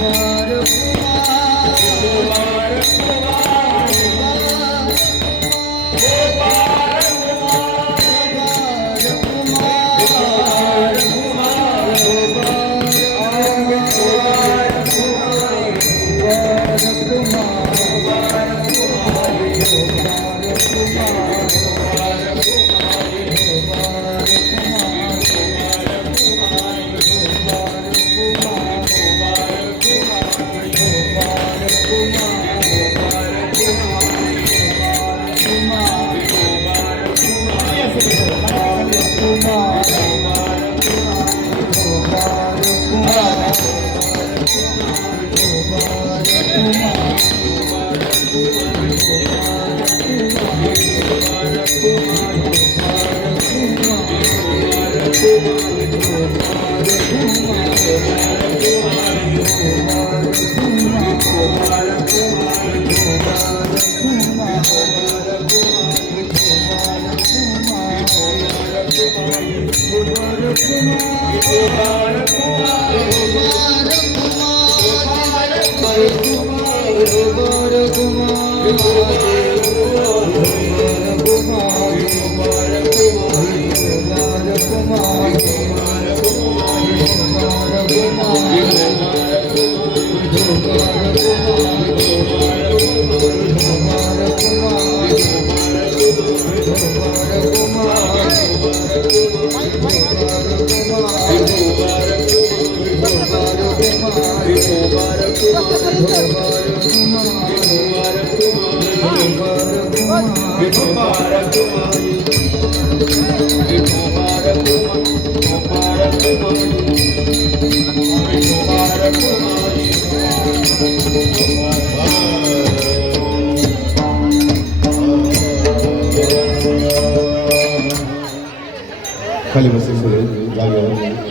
বড় Kumar Kumar Kumar Thank you. Valeu, vocês. Valeu.